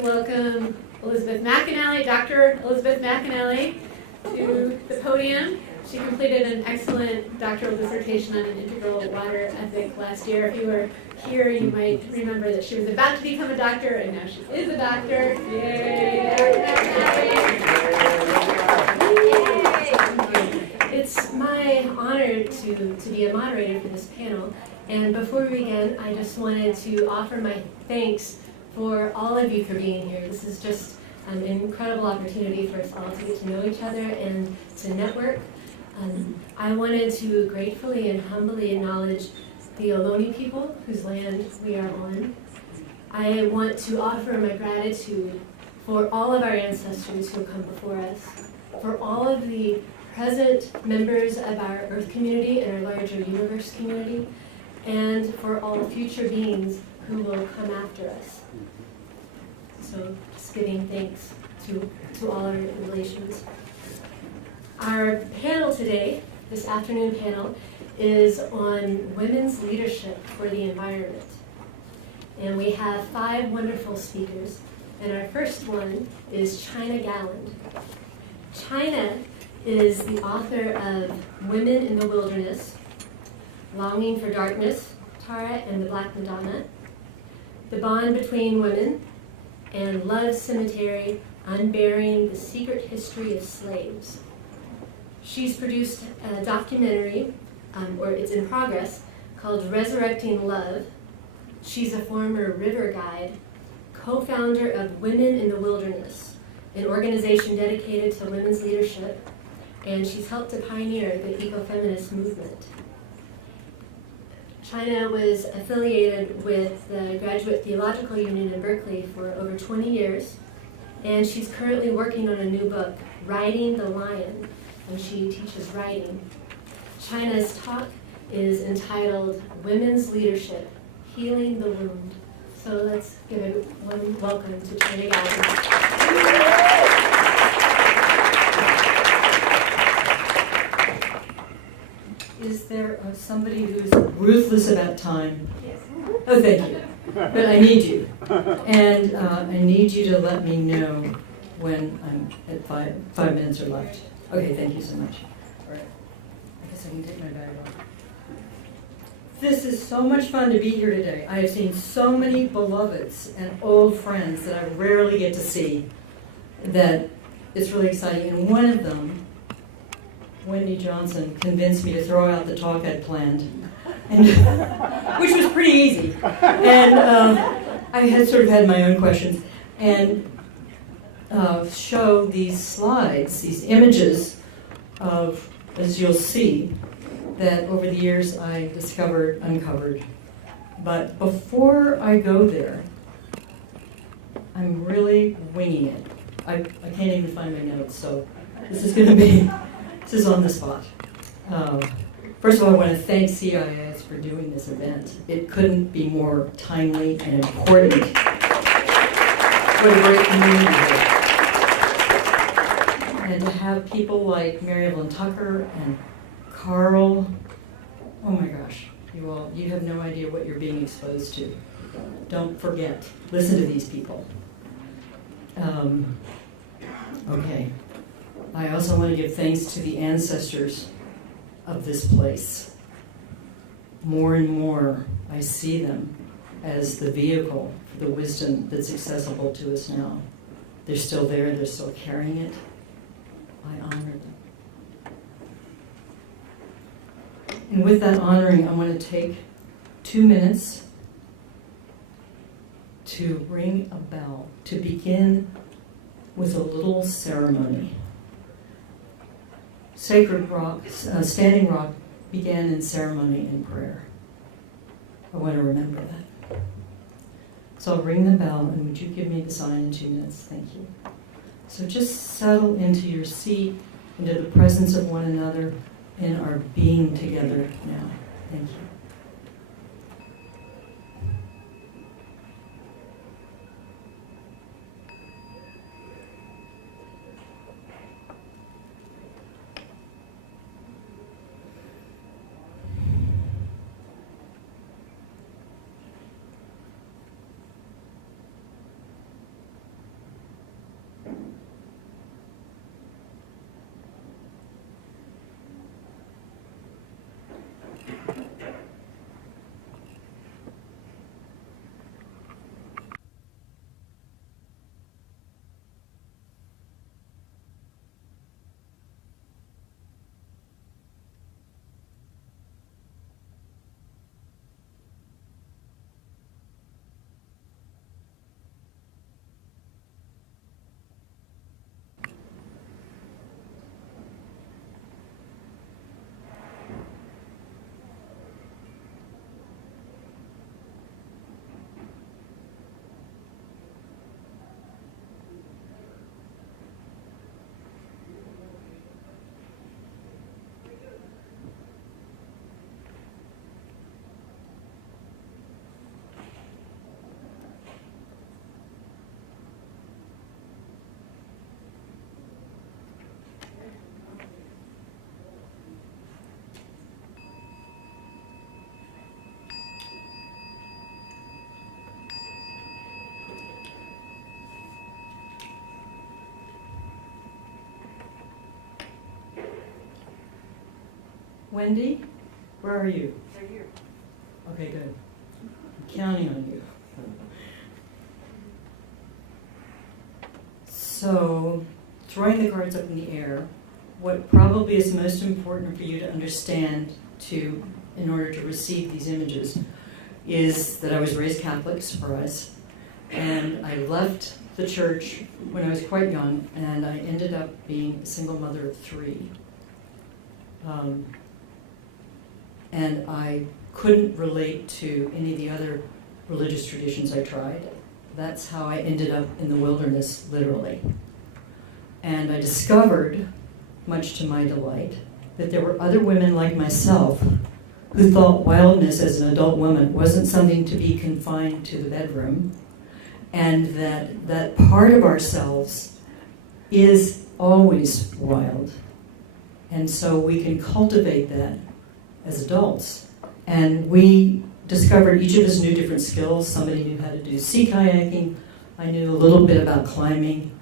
to welcome Elizabeth McAnally, Dr. Elizabeth McAnally, to the podium. She completed an excellent doctoral dissertation on an integral water ethic last year. If you were here, you might remember that she was about to become a doctor, and now she is a doctor. Yay! It's my honor to be a moderator for this panel. And before we begin, I just wanted to offer my thanks for all of you for being here. This is just an incredible opportunity for us all to get to know each other and to network. I wanted to gratefully and humbly acknowledge the Ohlone people whose land we are on. I want to offer my gratitude for all of our ancestors who have come before us, for all of the present members of our Earth community and our larger universe community, and for all future beings who will come after us. So just giving thanks to all our relations. Our panel today, this afternoon panel, is on women's leadership for the environment. And we have 5 wonderful speakers. And our first one is China Galland. China is the author of Women in the Wilderness, Longing for Darkness, Tara and the Black Madonna, The Bond Between Women, and Love Cemetery, Unburying the Secret History of Slaves. She's produced a documentary, or it's in progress, called Resurrecting Love. She's a former river guide, co-founder of Women in the Wilderness, an organization dedicated to women's leadership, and she's helped to pioneer the ecofeminist movement. China was affiliated with the Graduate Theological Union in Berkeley for over 20 years, and she's currently working on a new book, Riding the Lion, and she teaches writing. China's talk is entitled Women's Leadership, Healing the Wound. So let's give a warm welcome to China Galland. Is there somebody who's ruthless about time? Yes. Oh, thank you. But I need you. And I need you to let me know when I'm at 5 minutes or left. Okay, thank you so much. All right. I guess I can take my bag off. This is so much fun to be here today. I have seen so many beloveds and old friends that I rarely get to see that it's really exciting. And one of them, Wendy Johnson, convinced me to throw out the talk I'd planned, and, which was pretty easy. And I had sort of had my own questions, and show these slides, these images of, as you'll see, that over the years I uncovered. But before I go there, I'm really winging it. I can't even find my notes, so this is on the spot. First of all, I want to thank CIS for doing this event. It couldn't be more timely and important for the great community. And to have people like Mary Evelyn Tucker and Carl, oh my gosh, you have no idea what you're being exposed to. Don't forget, listen to these people. Okay. I also want to give thanks to the ancestors of this place. More and more, I see them as the vehicle for the wisdom that's accessible to us now. They're still there, they're still carrying it. I honor them. And with that honoring, I want to take 2 minutes to ring a bell, to begin with a little ceremony. Sacred Rock, Standing Rock began in ceremony and prayer. I want to remember that. So I'll ring the bell, and would you give me the sign in 2 minutes? Thank you. So just settle into your seat, into the presence of one another, in our being together now. Thank you. Wendy, where are you? Right here. Okay, good. I'm counting on you. So, throwing the cards up in the air, what probably is most important for you to understand in order to receive these images is that I was raised Catholic, surprise, and I left the church when I was quite young, and I ended up being a single mother of 3. And I couldn't relate to any of the other religious traditions I tried. That's how I ended up in the wilderness, literally. And I discovered, much to my delight, that there were other women like myself who thought wildness as an adult woman wasn't something to be confined to the bedroom, and that part of ourselves is always wild. And so we can cultivate that as adults. And we discovered each of us knew different skills. Somebody knew how to do sea kayaking. I knew a little bit about climbing.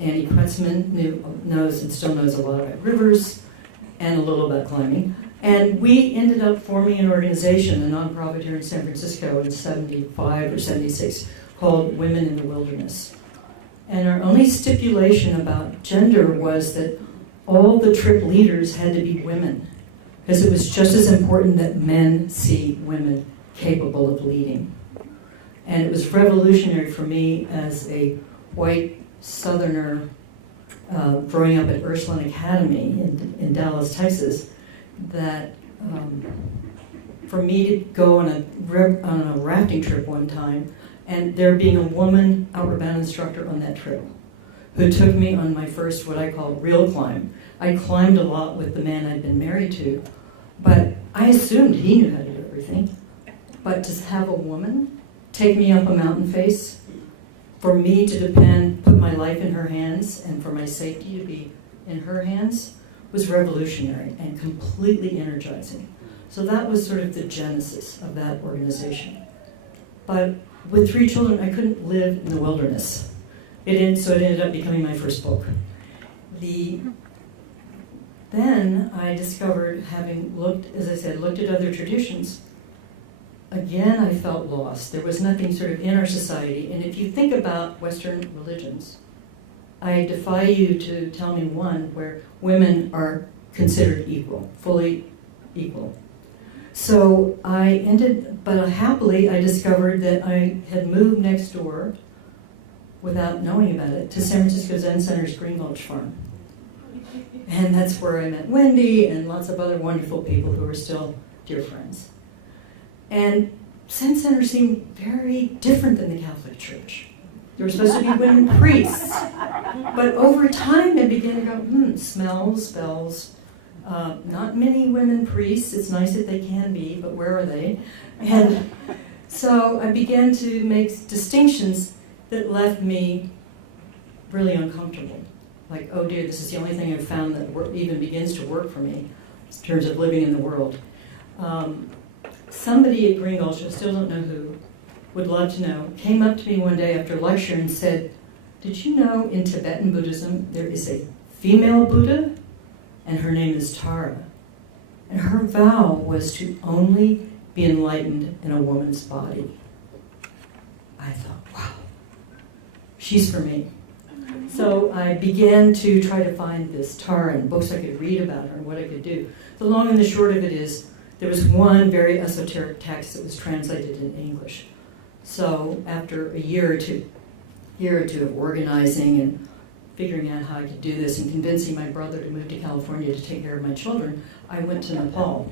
Annie Kretzman knows and still knows a lot about rivers and a little about climbing. And we ended up forming an organization, a nonprofit here in San Francisco in 75 or 76 called Women in the Wilderness. And our only stipulation about gender was that all the trip leaders had to be women, because it was just as important that men see women capable of leading. And it was revolutionary for me as a white Southerner growing up at Ursuline Academy in Dallas, Texas, that for me to go on a rafting trip one time, and there being a woman outward bound instructor on that trip who took me on my first, what I call, real climb. I climbed a lot with the man I'd been married to, but I assumed he knew how to do everything. But to have a woman take me up a mountain face, for me to put my life in her hands, and for my safety to be in her hands, was revolutionary and completely energizing. So that was sort of the genesis of that organization. But with 3 children, I couldn't live in the wilderness. So it ended up becoming my first book. Then I discovered, having looked at other traditions, again I felt lost. There was nothing sort of in our society. And if you think about Western religions, I defy you to tell me one where women are considered equal, fully equal. So but happily I discovered that I had moved next door, without knowing about it, to San Francisco Zen Center's Green Gulch Farm. And that's where I met Wendy and lots of other wonderful people who are still dear friends. And Zen Center seemed very different than the Catholic Church. There were supposed to be women priests. But over time I began to go, smells, bells. Not many women priests. It's nice that they can be, but where are they? And so I began to make distinctions that left me really uncomfortable. Like, oh dear, this is the only thing I've found that even begins to work for me in terms of living in the world. Somebody at Green Gulch, I still don't know who, would love to know, came up to me one day after lecture and said, did you know in Tibetan Buddhism there is a female Buddha? And her name is Tara. And her vow was to only be enlightened in a woman's body. I thought, wow, she's for me. So I began to try to find this Tara and books I could read about her and what I could do. The long and the short of it is, there was one very esoteric text that was translated in English. So after a year or two of organizing and figuring out how I could do this and convincing my brother to move to California to take care of my children, I went to Nepal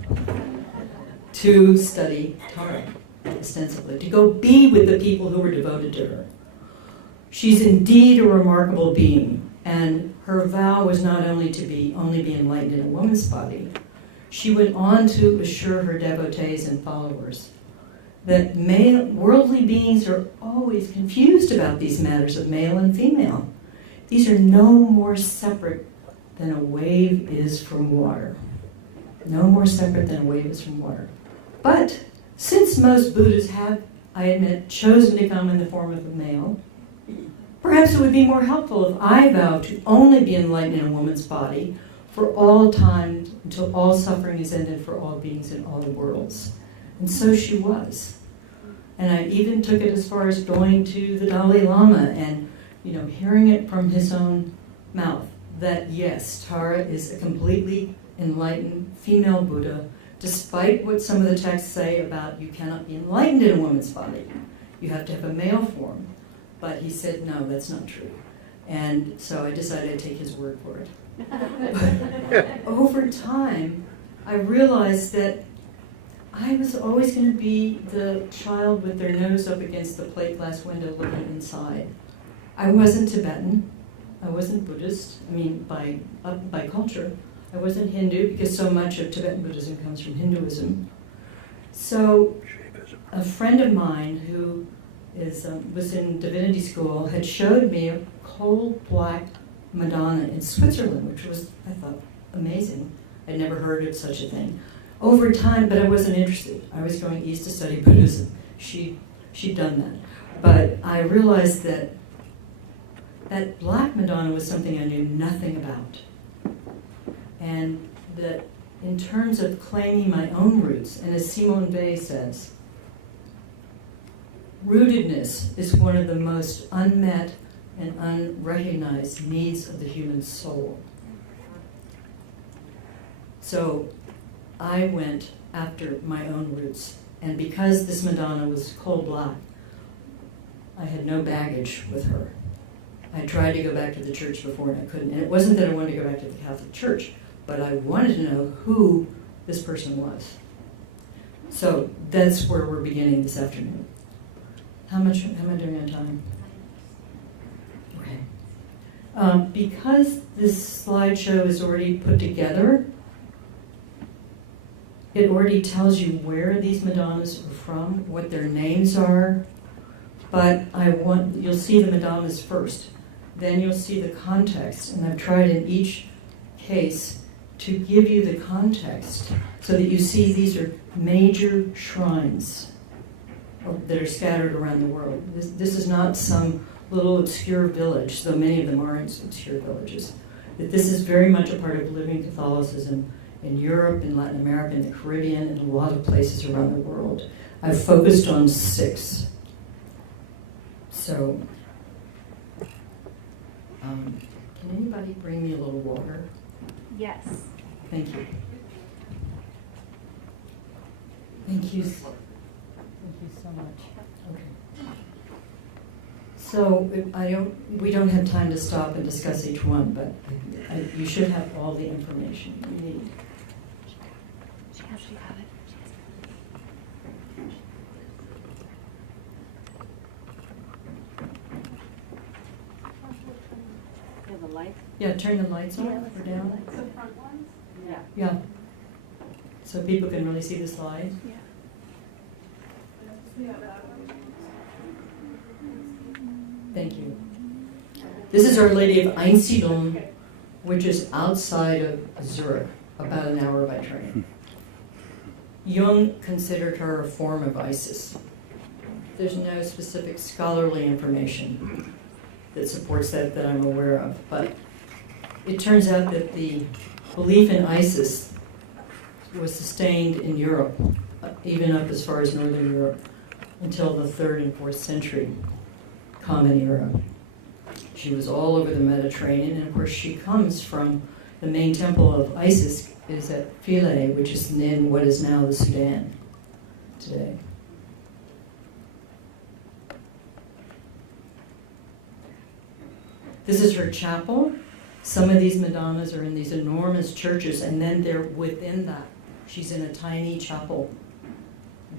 to study Tara, ostensibly, to go be with the people who were devoted to her. She's indeed a remarkable being, and her vow was not only to only be enlightened in a woman's body. She went on to assure her devotees and followers that worldly beings are always confused about these matters of male and female. These are no more separate than a wave is from water. No more separate than a wave is from water. But since most Buddhas have, I admit, chosen to come in the form of a male, perhaps it would be more helpful if I vow to only be enlightened in a woman's body for all time, until all suffering is ended for all beings in all worlds. And so she was. And I even took it as far as going to the Dalai Lama and, hearing it from his own mouth that yes, Tara is a completely enlightened female Buddha, despite what some of the texts say about you cannot be enlightened in a woman's body. You have to have a male form. But he said, no, that's not true. And so I decided I'd take his word for it. But over time, I realized that I was always going to be the child with their nose up against the plate glass window looking inside. I wasn't Tibetan. I wasn't Buddhist. By culture. I wasn't Hindu because so much of Tibetan Buddhism comes from Hinduism. So a friend of mine who was in divinity school had showed me a coal black Madonna in Switzerland, which was, I thought, amazing. I'd never heard of such a thing. Over time, but I wasn't interested. I was going east to study Buddhism. She'd done that. But I realized that Black Madonna was something I knew nothing about. And that in terms of claiming my own roots, and as Simone Weil says, rootedness is one of the most unmet and unrecognized needs of the human soul. So I went after my own roots. And because this Madonna was coal black, I had no baggage with her. I tried to go back to the church before and I couldn't. And it wasn't that I wanted to go back to the Catholic Church, but I wanted to know who this person was. So that's where we're beginning this afternoon. How am I doing on time? Okay. Because this slideshow is already put together, it already tells you where these Madonnas are from, what their names are, but you'll see the Madonnas first. Then you'll see the context, and I've tried in each case to give you the context so that you see these are major shrines that are scattered around the world. This is not some little obscure village, though many of them are obscure villages. That this is very much a part of living Catholicism in Europe, in Latin America, in the Caribbean, and a lot of places around the world. I've focused on 6. So, can anybody bring me a little water? Yes. Thank you. Thank you. Thank you so much. Okay. So we don't have time to stop and discuss each one, but you should have all the information you need. She got it. You have the lights? Yeah, turn the lights on or down. The front ones? Yeah. Yeah. So people can really see the slide. Yeah. Thank you. This is Our Lady of Einsiedeln, which is outside of Zurich, about an hour by train. Jung considered her a form of Isis. There's no specific scholarly information that supports that I'm aware of, but it turns out that the belief in Isis was sustained in Europe, even up as far as Northern Europe, until the 3rd and 4th century Common Era. She was all over the Mediterranean, and of course she comes from the main temple of Isis is at Philae, which is in what is now the Sudan today. This is her chapel. Some of these Madonnas are in these enormous churches, and then they're within that. She's in a tiny chapel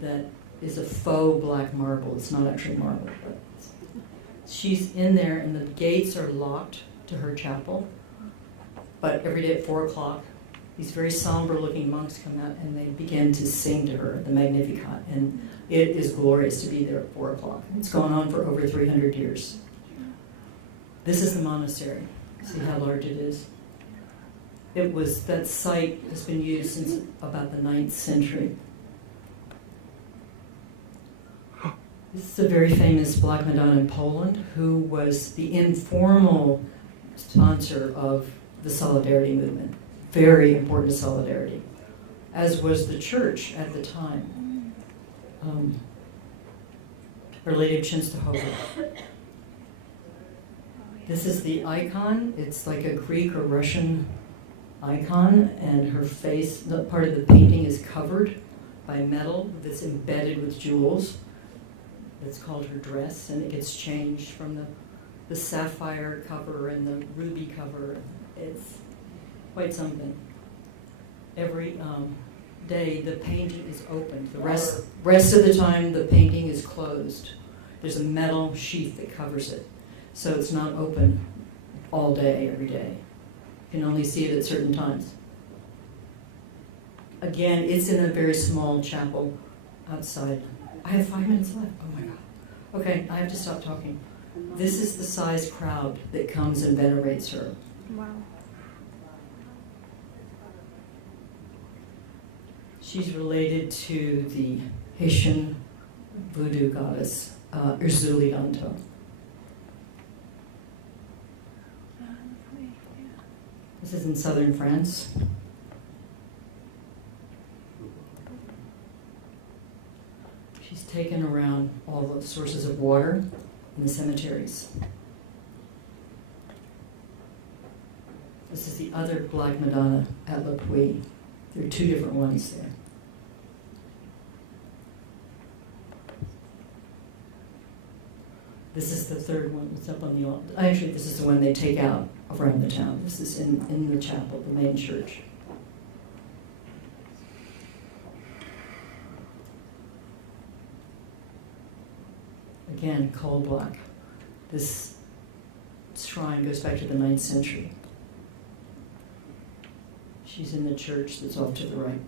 that is a faux black marble. It's not actually marble, but she's in there, and the gates are locked to her chapel. But every day at 4 o'clock, these very somber-looking monks come out, and they begin to sing to her the Magnificat. And it is glorious to be there at 4 o'clock. It's gone on for over 300 years. This is the monastery. See how large it is? That site has been used since about the 9th century. This is a very famous Black Madonna in Poland, who was the informal sponsor of the Solidarity movement. very important to solidarity, as was the church at the time. Our Lady of Czestochowa. This is the icon. It's like a Greek or Russian icon, and her face, the part of the painting is covered by metal that's embedded with jewels. It's called her dress, and it gets changed from the sapphire cover and the ruby cover. It's quite something. Every day the painting is opened. The rest of the time the painting is closed. There's a metal sheath that covers it. So it's not open all day, every day. You can only see it at certain times. Again, it's in a very small chapel outside. I have 5 minutes left. Oh my God. Okay, I have to stop talking. This is the size crowd that comes and venerates her. Wow. She's related to the Haitian voodoo goddess, Urzulianto. This is in southern France. She's taken around all the sources of water in the cemeteries. This is the other Black Madonna at Le Puy. There are 2 different ones there. This is the third one that's up on the altar. Actually, this is the one they take out around the town. This is in the chapel, the main church. Again, coal black. This shrine goes back to the 9th century. She's in the church that's off to the right.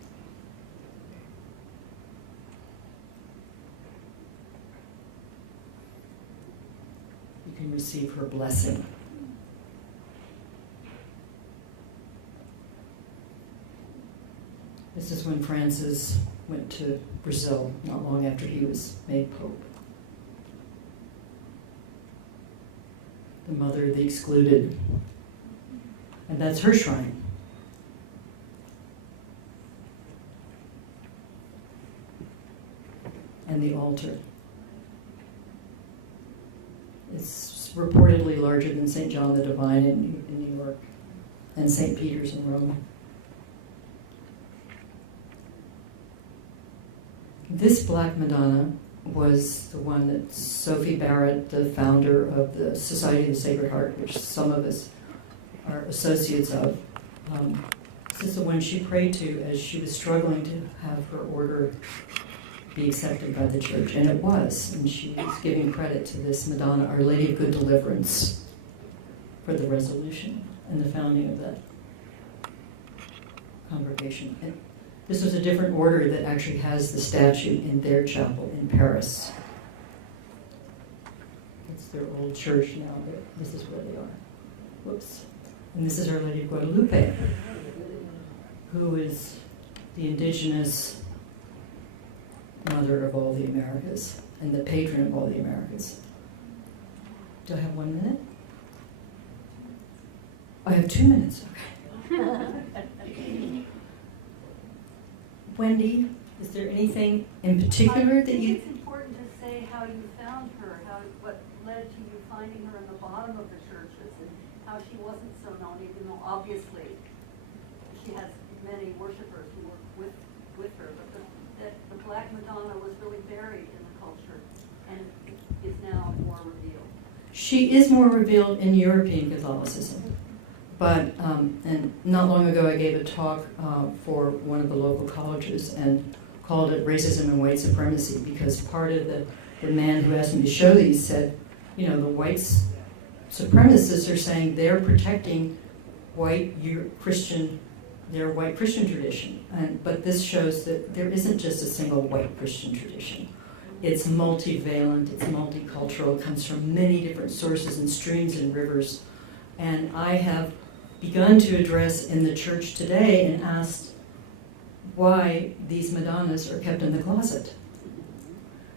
You can receive her blessing. This is when Francis went to Brazil, not long after he was made Pope. The mother of the excluded. And that's her shrine. And the altar. It's reportedly larger than St. John the Divine in New York and St. Peter's in Rome. This Black Madonna was the one that Sophie Barrett, the founder of the Society of the Sacred Heart, which some of us are associates of, this is the one she prayed to as she was struggling to have her order be accepted by the church, and it was. And she was giving credit to this Madonna, Our Lady of Good Deliverance, for the resolution and the founding of that congregation. And this was a different order that actually has the statue in their chapel in Paris. It's their old church now, but this is where they are. Whoops. And this is Our Lady of Guadalupe, who is the indigenous mother of all the Americas and the patron of all the Americas. Do I have 1 minute? I have 2 minutes, okay. Wendy, is there anything in particular that you... I think it's important to say how you found her, what led to you finding her in the bottom of the churches, and how she wasn't so known, even though obviously she has many worshipers who work with her, but the Black Madonna was really buried in the culture and is now more revealed. She is more revealed in European Catholicism. But, and not long ago I gave a talk for one of the local colleges and called it Racism and White Supremacy, because part of the man who asked me to show these said, you know, the white supremacists are saying they're protecting their white Christian tradition. But this shows that there isn't just a single white Christian tradition. It's multivalent, it's multicultural, it comes from many different sources and streams and rivers. And I have begun to address in the church today and asked why these Madonnas are kept in the closet.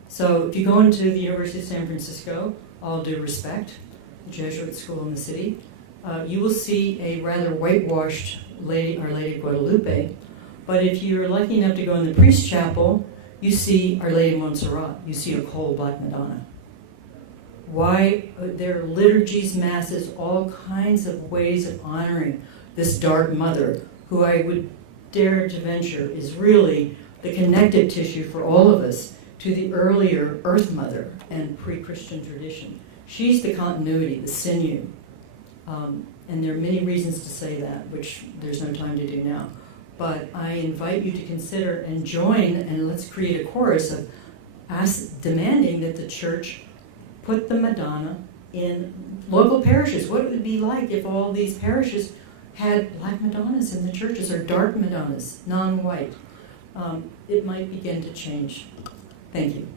So if you go into the University of San Francisco, all due respect, the Jesuit school in the city, you will see a rather whitewashed Lady, Our Lady of Guadalupe. But if you're lucky enough to go in the priest's chapel, you see Our Lady of Montserrat. You see a coal Black Madonna. Why? There are liturgies, masses, all kinds of ways of honoring this dark mother, who I would dare to venture is really the connective tissue for all of us to the earlier Earth Mother and pre-Christian tradition. She's the continuity, the sinew. And there are many reasons to say that, which there's no time to do now. But I invite you to consider and join, and let's create a chorus of demanding that the church put the Madonna in local parishes. What it would be like if all these parishes had Black Madonnas in the churches, or dark Madonnas, non-white. It might begin to change. Thank you.